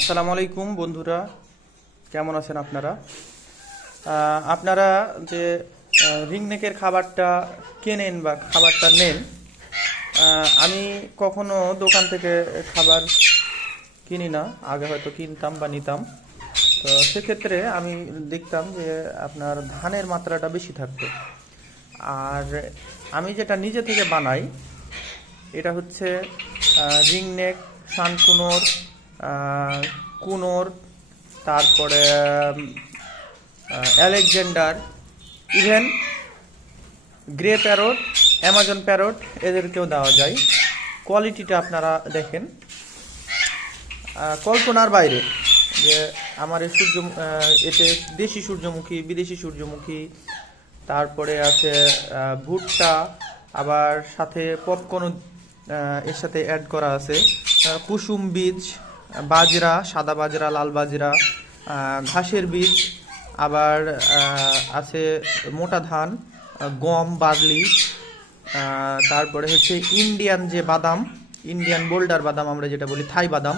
আসসালামু আলাইকুম বন্ধুরা, কেমন আছেন আপনারা? আপনারা যে রিংনেকের খাবারটা কেনেন বা খাবারটা নেন, আমি কখনো দোকান থেকে খাবার কিনি না। আগে হয়তো কিনতাম বা নিতাম। তো সেক্ষেত্রে আমি দেখতাম যে আপনার ধানের মাত্রাটা বেশি থাকতো। আর আমি যেটা নিজে থেকে বানাই, এটা হচ্ছে রিংনেক, শানকুনোর, কুনোর, তারপরে Alexander, even grey parrot, Amazon parrot, এদেরকেও দেওয়া যায়। কোয়ালিটিটা আপনারা দেখেন, কল্পনার বাইরে। যে আমার এই এতে দেশি সূর্যমুখী, বিদেশি সূর্যমুখী, তারপরে আছে ভুট্টা, আবার সাথে পপকর্ন এর সাথে অ্যাড করা আছে, কুসুম বীজ, বাজরা, সাদা বাজরা, লাল বাজরা, ঘাসের বীজ, আবার আছে মোটা ধান, গম, বার্লি, তারপরে হচ্ছে ইন্ডিয়ান যে বাদাম, ইন্ডিয়ান বোল্ডার বাদাম আমরা যেটা বলি, থাই বাদাম,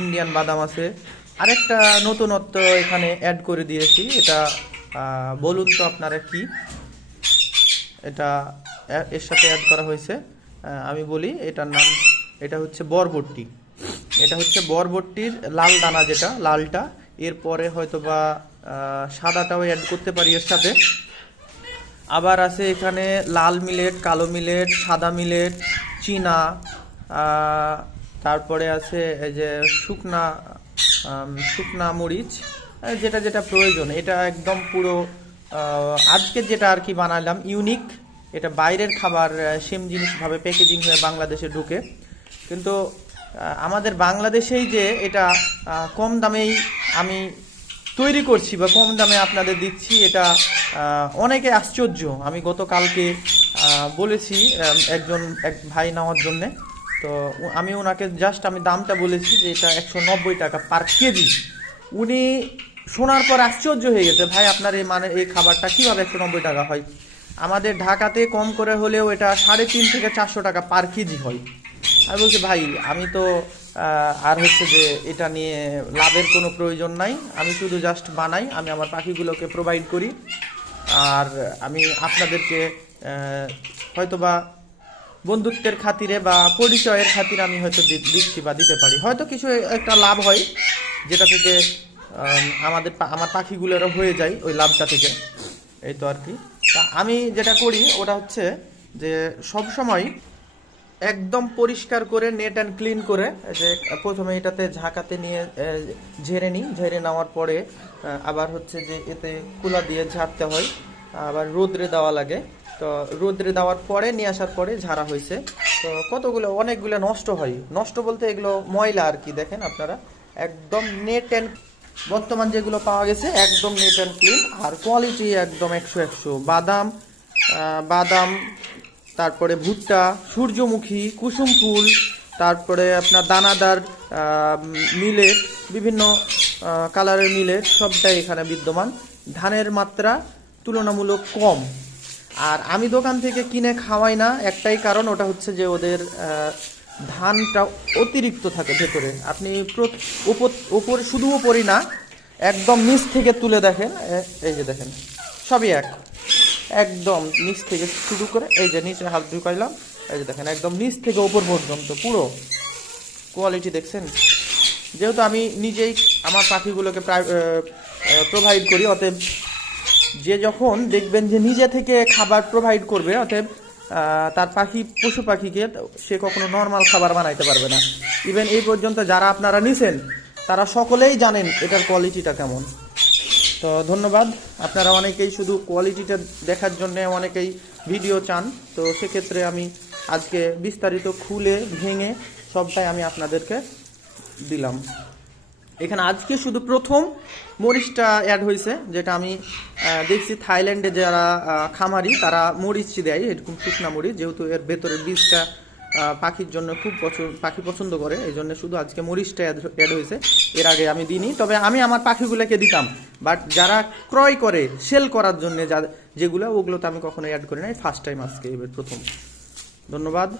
ইন্ডিয়ান বাদাম আছে। আরেকটা নতুনত্ব এখানে অ্যাড করে দিয়েছি, এটা বলুন তো আপনারা কি এটা এর সাথে অ্যাড করা হয়েছে? আমি বলি এটার নাম, এটা হচ্ছে বরবটি। এটা হচ্ছে বরবটির লাল দানা, যেটা লালটা। এরপরে হয়তো বা সাদাটাও অ্যাড করতে পারি এর সাথে। আবার আছে এখানে লাল মিলেট, কালো মিলেট, সাদা মিলেট, চীনা, তারপরে আছে এই যে শুকনা মরিচ, যেটা যেটা প্রয়োজন। এটা একদম পুরো আজকে যেটা আর কি বানালাম ইউনিক। এটা বাইরের খাবার সেম জিনিসভাবে প্যাকেজিং হয়ে বাংলাদেশে ঢুকে, কিন্তু আমাদের বাংলাদেশেই যে এটা কম দামেই আমি তৈরি করছি বা কম দামে আপনাদের দিচ্ছি, এটা অনেকে আশ্চর্য। আমি গতকালকে বলেছি এক ভাই নেওয়ার জন্যে, তো আমি ওনাকে জাস্ট আমি দামটা বলেছি যে এটা 190 টাকা পার কেজি। উনি শোনার পর আশ্চর্য হয়ে গেছে, ভাই আপনার এই খাবারটা কীভাবে 190 টাকা হয়? আমাদের ঢাকাতে কম করে হলেও এটা 350 থেকে 400 টাকা পার কেজি হয়। আমি বলছি ভাই, আমি তো আর হচ্ছে যে এটা নিয়ে লাভের কোনো প্রয়োজন নাই, আমি শুধু জাস্ট বানাই, আমি আমার পাখিগুলোকে প্রোভাইড করি। আর আমি আপনাদেরকে হয়তোবা বন্ধুত্বের খাতিরে বা পরিচয়ের খাতিরে আমি হয়তো দিচ্ছি বা দিতে পারি, হয়তো কিছু একটা লাভ হয়, যেটা থেকে আমার পাখিগুলোরও হয়ে যায় ওই লাভটা থেকে। এই তো আর কি। তা আমি যেটা করি ওটা হচ্ছে যে সব সময় একদম পরিষ্কার করে, নেট অ্যান্ড ক্লিন করে, যে প্রথমে এটাতে ঝাঁকাতে নিয়ে ঝেড়ে নিই। ঝেড়ে নেওয়ার পরে আবার হচ্ছে যে এতে কুলা দিয়ে ঝাড়তে হয়, আবার রোদ্রে দেওয়া লাগে। তো রোদ্রে দেওয়ার পরে নিয়ে আসার পরে ঝাড়া হয়েছে। তো অনেকগুলো নষ্ট হয়, নষ্ট বলতে এগুলো ময়লা আর কি। দেখেন আপনারা, একদম নেট অ্যান্ড, বর্তমান যেগুলো পাওয়া গেছে একদম নেট অ্যান্ড ক্লিন, আর কোয়ালিটি একদম 100 বাদাম, বাদাম, তারপরে ভুট্টা, সূর্যমুখী, কুসুম ফুল, তারপরে আপনার দানাদার মিলেট, বিভিন্ন কালারের মিলেট, সবটাই এখানে বিদ্যমান। ধানের মাত্রা তুলনামূলক কম। আর আমি দোকান থেকে কিনে খাওয়াই না, একটাই কারণ, ওটা হচ্ছে যে ওদের ধানটা অতিরিক্ত থাকে ভেতরে। আপনি উপরে, শুধু উপরই না, একদম নিচ থেকে তুলে দেখেন, এই যে দেখেন, সবই একদম নিচ থেকে শুরু করে, এই যে নিচে হাত ঢুকাইলাম, এই যে দেখেন একদম নিচ থেকে উপর পর্যন্ত পুরো কোয়ালিটি দেখছেন। যেহেতু আমি নিজেই আমার পাখিগুলোকে প্রোভাইড করি, অতএব যে যখন দেখবেন যে নিজে থেকে খাবার প্রোভাইড করবে, অতএব তার পশু পাখিকে সে কখনো নর্মাল খাবার বানাইতে পারবে না। ইভেন এই পর্যন্ত যারা আপনারা নিছেন তারা সকলেই জানেন এটার কোয়ালিটিটা কেমন। তো ধন্যবাদ। আপনারা অনেকেই শুধু কোয়ালিটিটা দেখার জন্য অনেকেই ভিডিও চান, তো সেক্ষেত্রে আমি আজকে বিস্তারিত খুলে ভেঙে সবটাই আমি আপনাদেরকে দিলাম। এখানে আজকে শুধু প্রথম মরিচটা অ্যাড হয়েছে, যেটা আমি দেখছি থাইল্যান্ডে যারা খামারি তারা মরিচ দেয় এরকম শুকনা মরিচ, যেহেতু এর ভেতরের বীজটা পাখির জন্য পাখি পছন্দ করে, এই জন্য শুধু আজকে মরিচটা অ্যাড হয়েছে। এর আগে আমি দিইনি, তবে আমি আমার পাখিগুলোকে দিতাম। বাট যারা ক্রয় করে সেল করার জন্য ওগুলো তো আমি কখনো অ্যাড করি নাই, ফার্স্ট টাইম আজকে এবার প্রথম। ধন্যবাদ।